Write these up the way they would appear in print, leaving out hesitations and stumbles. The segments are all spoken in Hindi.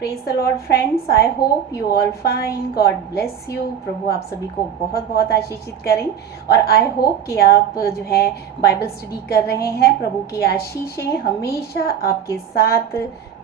Praise the Lord friends, I hope you all fine, God bless you. प्रभु आप सभी को बहुत बहुत आशीषित करें और आई होप कि आप जो है बाइबल स्टडी कर रहे हैं। प्रभु की आशीषें हमेशा आपके साथ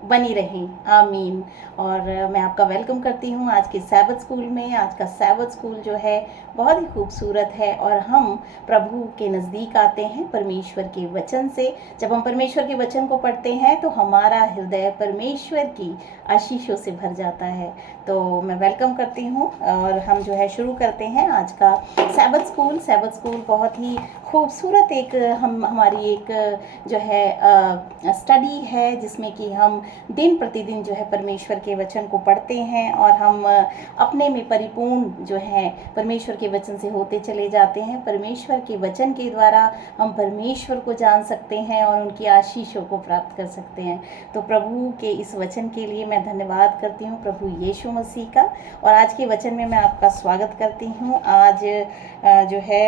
बनी रहें, आमीन। और मैं आपका वेलकम करती हूँ आज के सैबत स्कूल में। आज का सैबत स्कूल जो है बहुत ही खूबसूरत है और हम प्रभु के नज़दीक आते हैं परमेश्वर के वचन से। जब हम परमेश्वर के वचन को पढ़ते हैं तो हमारा हृदय परमेश्वर की आशीषों से भर जाता है। तो मैं वेलकम करती हूँ और हम जो है शुरू करते हैं आज का सैबत स्कूल। सैबत स्कूल बहुत ही खूबसूरत एक हमारी एक जो है स्टडी है जिसमें कि हम दिन प्रतिदिन जो है परमेश्वर के वचन को पढ़ते हैं और हम अपने में परिपूर्ण जो है परमेश्वर के वचन से होते चले जाते हैं। परमेश्वर के वचन के द्वारा हम परमेश्वर को जान सकते हैं और उनकी आशीषों को प्राप्त कर सकते हैं। तो प्रभु के इस वचन के लिए मैं धन्यवाद करती हूँ प्रभु यीशु मसीह का। और आज के वचन में मैं आपका स्वागत करती हूँ। आज जो है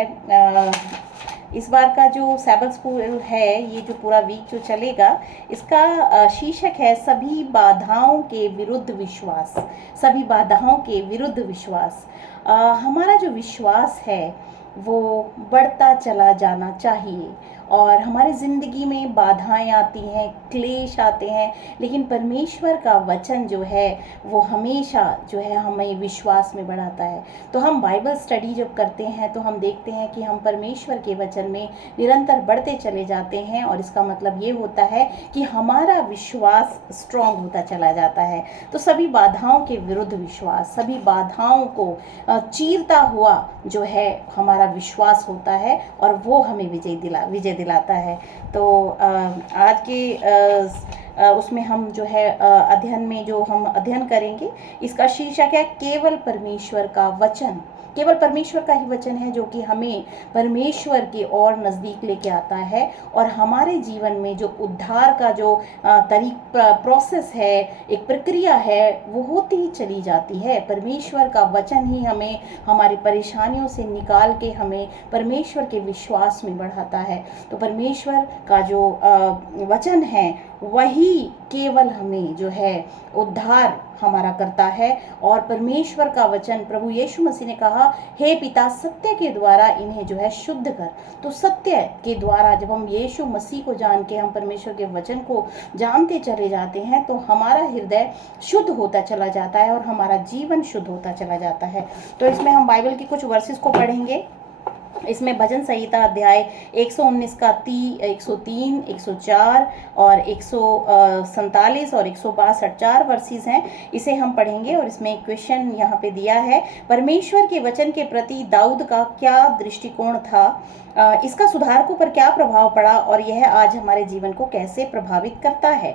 इस बार का जो सैबत स्कूल है, ये जो पूरा वीक जो चलेगा, इसका शीर्षक है सभी बाधाओं के विरुद्ध विश्वास। सभी बाधाओं के विरुद्ध विश्वास। हमारा जो विश्वास है वो बढ़ता चला जाना चाहिए और हमारी ज़िंदगी में बाधाएं आती हैं, क्लेश आते हैं, लेकिन परमेश्वर का वचन जो है वो हमेशा जो है हमें विश्वास में बढ़ाता है। तो हम बाइबल स्टडी जब करते हैं तो हम देखते हैं कि हम परमेश्वर के वचन में निरंतर बढ़ते चले जाते हैं और इसका मतलब ये होता है कि हमारा विश्वास स्ट्रांग होता चला जाता है। तो सभी बाधाओं के विरुद्ध विश्वास, सभी बाधाओं को चीरता हुआ जो है हमारा विश्वास होता है और वो हमें विजय दिलाता है। तो आज के उसमें हम जो है अध्ययन में जो हम अध्ययन करेंगे, इसका शीर्षक है केवल परमेश्वर का वचन। केवल परमेश्वर का ही वचन है जो कि हमें परमेश्वर के और नज़दीक लेके आता है और हमारे जीवन में जो उद्धार का जो प्रोसेस है, एक प्रक्रिया है, वो होती ही चली जाती है। परमेश्वर का वचन ही हमें हमारी परेशानियों से निकाल के हमें परमेश्वर के विश्वास में बढ़ाता है। तो परमेश्वर का जो वचन है वही केवल हमें जो है उद्धार हमारा करता है। और परमेश्वर का वचन, प्रभु यीशु मसीह ने कहा, हे पिता सत्य के द्वारा इन्हें जो है शुद्ध कर। तो सत्य के द्वारा जब हम यीशु मसीह को जान के हम परमेश्वर के वचन को जानते चले जाते हैं तो हमारा हृदय शुद्ध होता चला जाता है और हमारा जीवन शुद्ध होता चला जाता है। तो इसमें हम बाइबल की कुछ वर्सेस को पढ़ेंगे। इसमें भजन संहिता अध्याय 119 का 103, 104 और 147 और 162 4 वर्सेस हैं। इसे हम पढ़ेंगे और इसमें एक क्वेश्चन यहाँ पे दिया है, परमेश्वर के वचन के प्रति दाऊद का क्या दृष्टिकोण था, इसका सुधारकों पर क्या प्रभाव पड़ा और यह आज हमारे जीवन को कैसे प्रभावित करता है।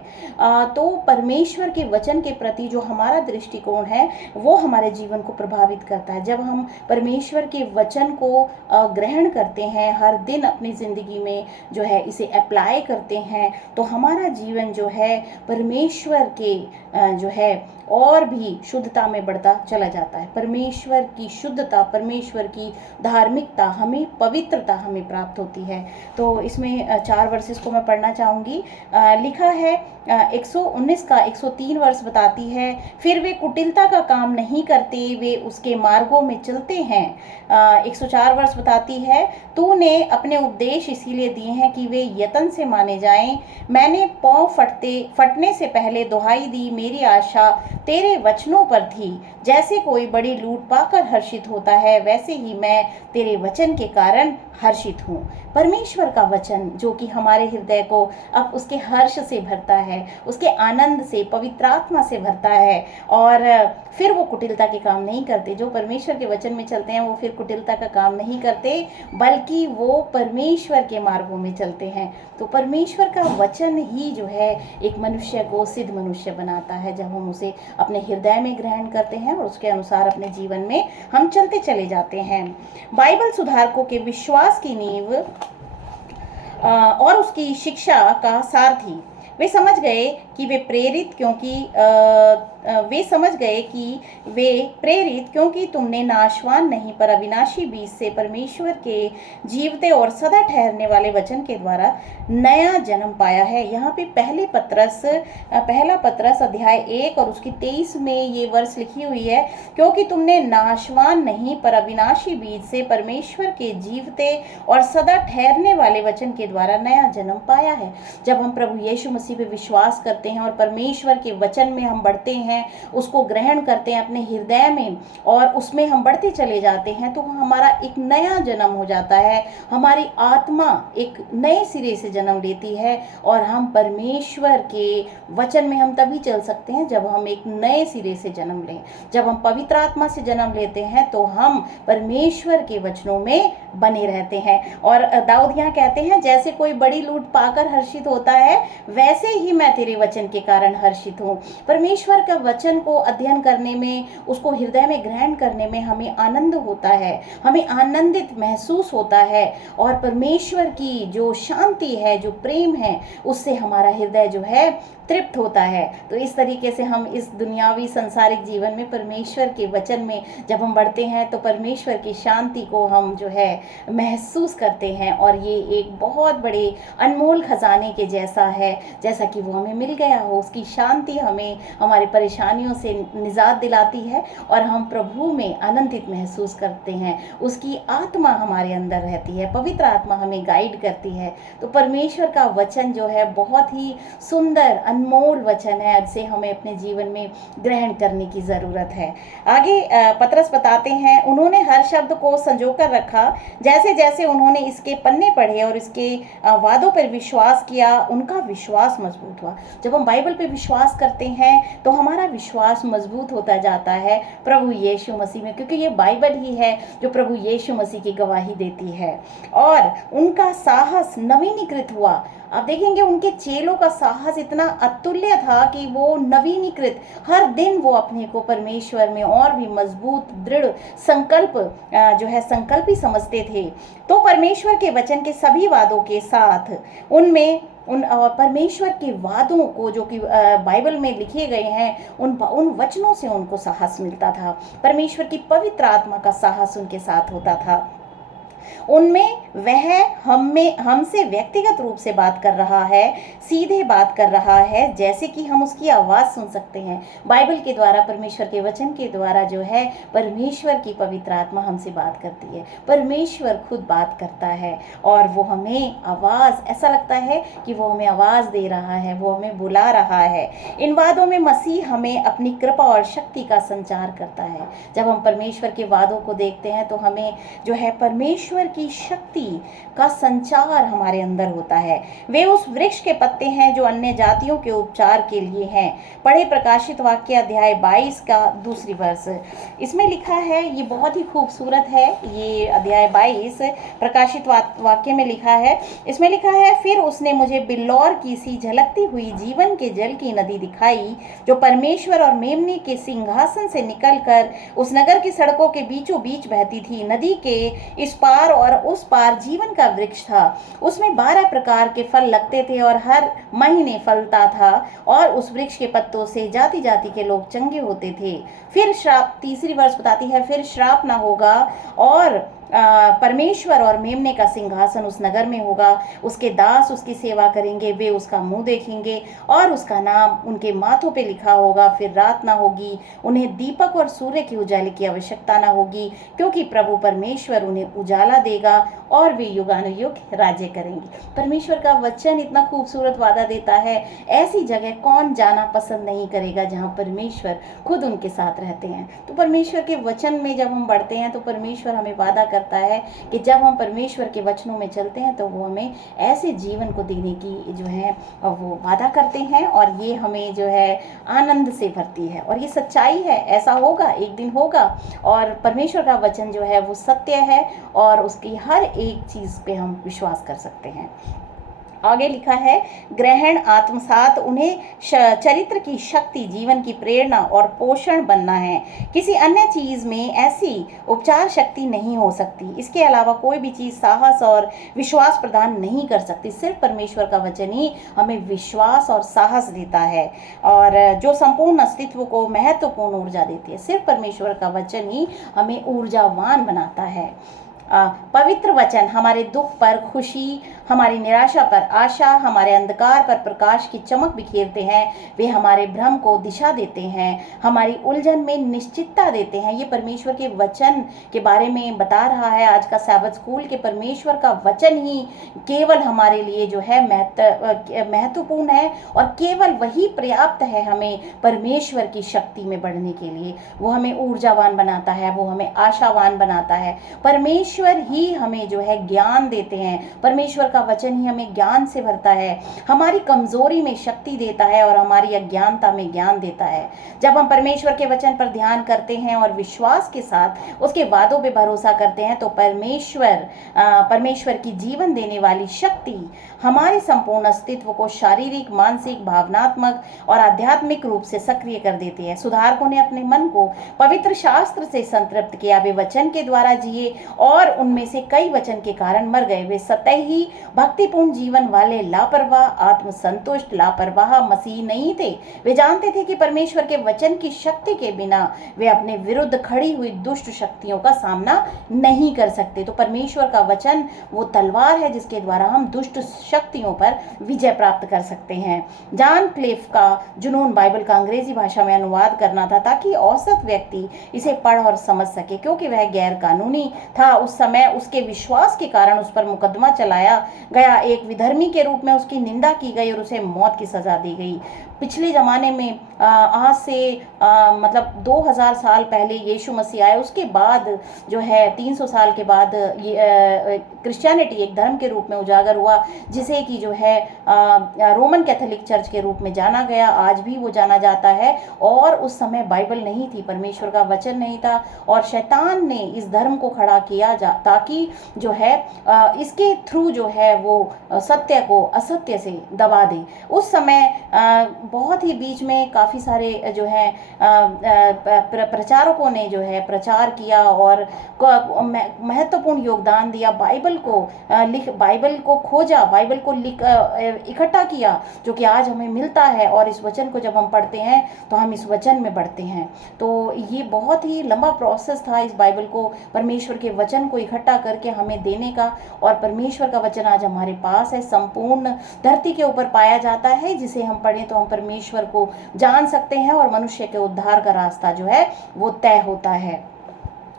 तो परमेश्वर के वचन के प्रति जो हमारा दृष्टिकोण है वो हमारे जीवन को प्रभावित करता है। जब हम परमेश्वर के वचन को ग्रहण करते हैं, हर दिन अपनी ज़िंदगी में जो है इसे अप्लाई करते हैं, तो हमारा जीवन जो है परमेश्वर के जो है और भी शुद्धता में बढ़ता चला जाता है। परमेश्वर की शुद्धता, परमेश्वर की धार्मिकता, हमें पवित्रता हमें प्राप्त होती है। तो इसमें 4 वर्सेस को मैं पढ़ना चाहूँगी। लिखा है 119 का 103 वर्ष बताती है, फिर वे कुटिलता का काम नहीं करते, वे उसके मार्गों में चलते हैं। 104 वर्ष बताती है, तूने अपने उपदेश इसीलिए दिए हैं कि वे यत्न से माने जाएं। मैंने पाँव फटने से पहले दुहाई दी, मेरी आशा तेरे वचनों पर थी। जैसे कोई बड़ी लूट पाकर हर्षित होता है, वैसे ही मैं तेरे वचन के कारण हर्षित हूँ। परमेश्वर का वचन जो कि हमारे हृदय को अब उसके हर्ष से भरता है, उसके आनंद से, पवित्र आत्मा से भरता है और फिर वो कुटिलता के काम नहीं करते। जो परमेश्वर के वचन में चलते हैं वो फिर कुटिलता का काम नहीं करते, बल्कि वो परमेश्वर के मार्गों में चलते हैं। तो परमेश्वर का वचन ही जो है एक मनुष्य को सिद्ध मनुष्य बनाता है जब हम उसे अपने हृदय में ग्रहण करते हैं और उसके अनुसार अपने जीवन में हम चलते चले जाते हैं। बाइबल सुधारकों के विश्वास की नींव और उसकी शिक्षा का सार थी। वे समझ गए कि वे प्रेरित क्योंकि वे समझ गए कि वे प्रेरित क्योंकि तुमने नाशवान नहीं पर अविनाशी बीज से परमेश्वर के जीवते और सदा ठहरने वाले वचन के द्वारा नया जन्म पाया है। यहाँ पे पहला पत्रस अध्याय 1 और उसकी 23 में ये वर्ष लिखी हुई है, क्योंकि तुमने नाशवान नहीं पर अविनाशी बीज से परमेश्वर के जीवते और सदा ठहरने वाले वचन के द्वारा नया जन्म पाया है। जब हम प्रभु यीशु मसीह पे विश्वास करते हैं और परमेश्वर के वचन में हम बढ़ते हैं, उसको ग्रहण करते हैं अपने हृदय में और उसमें हम बढ़ते चले जाते हैं, तो हमारा एक नया जन्म हो जाता है। हमारी आत्मा एक नए सिरे से जन्म लेती है और हम परमेश्वर के वचन में हम तभी चल सकते हैं जब हम एक नए सिरे से जन्म लें। जब हम पवित्र आत्मा से जन्म लेते हैं तो हम परमेश्वर के वचनों में बने रहते हैं। और दाऊद यहाँ कहते हैं, जैसे कोई बड़ी लूट पाकर हर्षित होता है, वैसे ही मैं तेरे वचन के कारण हर्षित हूँ। परमेश्वर का वचन को अध्ययन करने में, उसको हृदय में ग्रहण करने में हमें आनंद होता है, हमें आनंदित महसूस होता है और परमेश्वर की जो शांति है, जो प्रेम है, उससे हमारा हृदय जो है तृप्त होता है। तो इस तरीके से हम इस दुनियावी संसारिक जीवन में परमेश्वर के वचन में जब हम बढ़ते हैं तो परमेश्वर की शांति को हम जो है महसूस करते हैं और ये एक बहुत बड़े अनमोल खजाने के जैसा है, जैसा कि वो हमें मिल गया हो। उसकी शांति हमें हमारी परेशानियों से निजात दिलाती है और हम प्रभु में आनंदित महसूस करते हैं। उसकी आत्मा हमारे अंदर रहती है, पवित्र आत्मा हमें गाइड करती है। तो परमेश्वर का वचन जो है बहुत ही सुंदर अनमोल वचन है, जिसे हमें अपने जीवन में ग्रहण करने की ज़रूरत है। आगे पतरस बताते हैं, उन्होंने हर शब्द को संजोकर रखा, जैसे जैसे उन्होंने इसके पन्ने पढ़े और इसके वादों पर विश्वास किया, उनका विश्वास मजबूत हुआ। जब हम बाइबल पे विश्वास करते हैं तो हमारा विश्वास मजबूत होता जाता है प्रभु यीशु मसीह में, क्योंकि ये बाइबल ही है जो प्रभु यीशु मसीह की गवाही देती है। और उनका साहस नवीनीकृत हुआ। आप देखेंगे उनके चेलों का साहस इतना अतुल्य था कि वो नवीनीकृत, हर दिन वो अपने को परमेश्वर में और भी मजबूत दृढ़ संकल्प जो है संकल्पी समझते थे। तो परमेश्वर के वचन के सभी वादों के साथ उनमें परमेश्वर के वादों को जो कि बाइबल में लिखे गए हैं, उन वचनों से उनको साहस मिलता था। परमेश्वर की पवित्र आत्मा का साहस उनके साथ होता था। उनमें वह हमसे व्यक्तिगत रूप से बात कर रहा है, सीधे बात कर रहा है, जैसे कि हम उसकी आवाज़ सुन सकते हैं। बाइबल के द्वारा, परमेश्वर के वचन के द्वारा जो है परमेश्वर की पवित्र आत्मा हमसे बात करती है। परमेश्वर खुद बात करता है और वो हमें आवाज़, ऐसा लगता है कि वो हमें आवाज़ दे रहा है, वो हमें बुला रहा है। इन वादों में मसीह हमें अपनी कृपा और शक्ति का संचार करता है। जब हम परमेश्वर के वादों को देखते हैं तो हमें जो है परमेश्वर की शक्ति का संचार हमारे अंदर होता है। वे उस वृक्ष के पत्ते हैं जो अन्य जातियों के उपचार के लिए हैं। पढ़े प्रकाशित वाक्य अध्याय 22 का दूसरी वर्ष। इसमें लिखा है, ये बहुत ही खूबसूरत है, ये अध्याय 22 प्रकाशित वाक्य में लिखा है। इसमें लिखा है, फिर उसने मुझे बिल्लौर की सी झलकती हुई जीवन के जल की नदी दिखाई, जो परमेश्वर और मेमने के सिंहासन से निकलकर उस नगर की सड़कों के बीचों बीच बहती थी। नदी के इस पार और उस पार जीवन का वृक्ष था। उसमें 12 प्रकार के फल लगते थे और हर महीने फलता था और उस वृक्ष के पत्तों से जाति जाति के लोग चंगे होते थे। फिर श्राप, तीसरी वर्ष बताती है, फिर श्राप ना होगा और परमेश्वर और मेमने का सिंहासन उस नगर में होगा। उसके दास उसकी सेवा करेंगे, वे उसका मुंह देखेंगे और उसका नाम उनके माथों पे लिखा होगा। फिर रात ना होगी, उन्हें दीपक और सूर्य की उजाले की आवश्यकता ना होगी, क्योंकि प्रभु परमेश्वर उन्हें उजाला देगा और वे युगानुयुग राज्य करेंगे। परमेश्वर का वचन इतना खूबसूरत वादा देता है। ऐसी जगह कौन जाना पसंद नहीं करेगा जहाँ परमेश्वर खुद उनके साथ रहते हैं। तो परमेश्वर के वचन में जब हम बढ़ते हैं तो परमेश्वर हमें वादा करता है कि जब हम परमेश्वर के वचनों में चलते हैं तो वो हमें ऐसे जीवन को देने की जो है वो वादा करते हैं और ये हमें जो है आनंद से भरती है। और ये सच्चाई है, ऐसा होगा, एक दिन होगा। और परमेश्वर का वचन जो है वो सत्य है और उसकी हर एक चीज़ पे हम विश्वास कर सकते हैं। आगे लिखा है, ग्रहण आत्मसात उन्हें चरित्र की शक्ति, जीवन की प्रेरणा और पोषण बनना है। किसी अन्य चीज में ऐसी उपचार शक्ति नहीं हो सकती। इसके अलावा कोई भी चीज साहस और विश्वास प्रदान नहीं कर सकती। सिर्फ परमेश्वर का वचन ही हमें विश्वास और साहस देता है, और जो संपूर्ण अस्तित्व को महत्वपूर्ण ऊर्जा देती है। सिर्फ परमेश्वर का वचन ही हमें ऊर्जावान बनाता है। पवित्र वचन हमारे दुख पर खुशी, हमारी निराशा पर आशा, हमारे अंधकार पर प्रकाश की चमक बिखेरते हैं। वे हमारे भ्रम को दिशा देते हैं, हमारी उलझन में निश्चितता देते हैं। ये परमेश्वर के वचन के बारे में बता रहा है आज का सैबत स्कूल के परमेश्वर का वचन ही केवल हमारे लिए जो है महत्वपूर्ण है, और केवल वही पर्याप्त है हमें परमेश्वर की शक्ति में बढ़ने के लिए। वो हमें ऊर्जावान बनाता है, वो हमें आशावान बनाता है। परमेश्वर ही हमें जो है ज्ञान देते हैं, परमेश्वर का वचन ही हमें ज्ञान से भरता है, हमारी कमजोरी में शक्ति देता है और हमारी अज्ञानता में ज्ञान देता है। जब हम परमेश्वर के वचन पर ध्यान करते हैं और विश्वास के साथ उसके वादों पे भरोसा करते हैं, तो परमेश्वर की जीवन देने वाली शक्ति हमारे संपूर्ण अस्तित्व को शारीरिक, मानसिक, भावनात्मक और आध्यात्मिक रूप से सक्रिय कर देती है। सुधारकों ने अपने मन को पवित्र शास्त्र से संतृप्त किया, वे वचन के द्वारा जिए और उनमें से कई वचन के कारण मर गए। वे सतही भक्तिपूर्ण जीवन वाले लापरवाह, आत्मसंतुष्ट लापरवाह मसीह नहीं थे। वे जानते थे कि परमेश्वर के वचन की शक्ति के बिना वे अपने विरुद्ध खड़ी हुई दुष्ट शक्तियों का सामना नहीं कर सकते। तो परमेश्वर का वचन वो तलवार है जिसके द्वारा हम दुष्ट शक्तियों पर विजय प्राप्त कर सकते हैं। जॉन क्लिफ का जुनून बाइबल का अंग्रेजी भाषा में अनुवाद करना था, ताकि औसत व्यक्ति इसे पढ़ और समझ सके। क्योंकि वह गैर कानूनी था, उस समय उसके विश्वास के कारण उस पर मुकदमा चलाया गया, एक विधर्मी के रूप में उसकी निंदा की गई और उसे मौत की सजा दी गई। पिछले ज़माने में आज से मतलब 2000 साल पहले यीशु मसीह आए, उसके बाद जो है 300 साल के बाद क्रिश्चियनिटी एक धर्म के रूप में उजागर हुआ, जिसे कि जो है रोमन कैथोलिक चर्च के रूप में जाना गया। आज भी वो जाना जाता है, और उस समय बाइबल नहीं थी, परमेश्वर का वचन नहीं था, और शैतान ने इस धर्म को खड़ा किया ताकि जो है इसके थ्रू जो है वो सत्य को असत्य से दबा दे। उस समय बहुत ही बीच में काफ़ी सारे जो है प्रचारकों ने जो है प्रचार किया और महत्वपूर्ण योगदान दिया। बाइबल को खोजा, बाइबल को इकट्ठा किया, जो कि आज हमें मिलता है, और इस वचन को जब हम पढ़ते हैं तो हम इस वचन में बढ़ते हैं। तो ये बहुत ही लंबा प्रोसेस था इस बाइबल को, परमेश्वर के वचन को इकट्ठा करके हमें देने का, और परमेश्वर का वचन आज हमारे पास है, संपूर्ण धरती के ऊपर पाया जाता है। जिसे हम पढ़ें तो हम परमेश्वर को जान सकते हैं, और मनुष्य के उद्धार का रास्ता जो है वो तय होता है।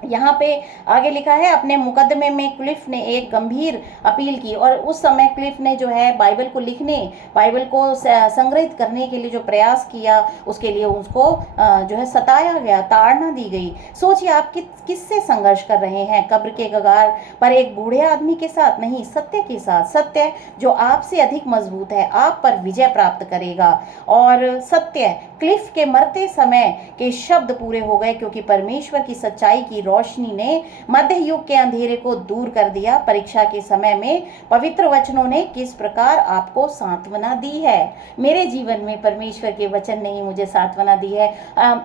यहाँ पे आगे लिखा है, अपने मुकदमे में क्लिफ ने एक गंभीर अपील की, और उस समय क्लिफ ने जो है बाइबल को संग्रहित करने के लिए जो प्रयास किया, उसके लिए उसको जो है सताया गया, ताड़ना दी गई। सोचिए आप किससे संघर्ष कर रहे हैं? कब्र के कगार पर एक बूढ़े आदमी के साथ नहीं, सत्य के साथ। सत्य जो आपसे अधिक मजबूत है, आप पर विजय प्राप्त करेगा। और सत्य, क्लिफ के मरते समय के शब्द पूरे हो गए, क्योंकि परमेश्वर की सच्चाई की रोशनी ने मध्य युग के अंधेरे को दूर कर दिया। परीक्षा के समय में पवित्र वचनों ने किस प्रकार आपको सांत्वना दी है? मेरे जीवन में परमेश्वर के वचन ने ही मुझे सांत्वना दी है।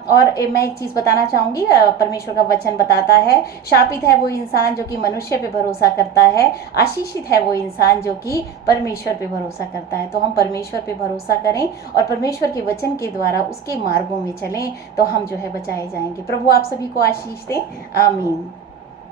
और मैं एक चीज बताना चाहूंगी, परमेश्वर का वचन बताता है, शापित है वो इंसान जो कि मनुष्य पे भरोसा करता है, आशीषित है वो इंसान जो कि परमेश्वर पे भरोसा करता है। तो हम परमेश्वर पे भरोसा करें और परमेश्वर के वचन के द्वारा उसके मार्गों में चलें, तो हम जो है बचाए जाएंगे। प्रभु आप सभी को आशीष दें। आमीन।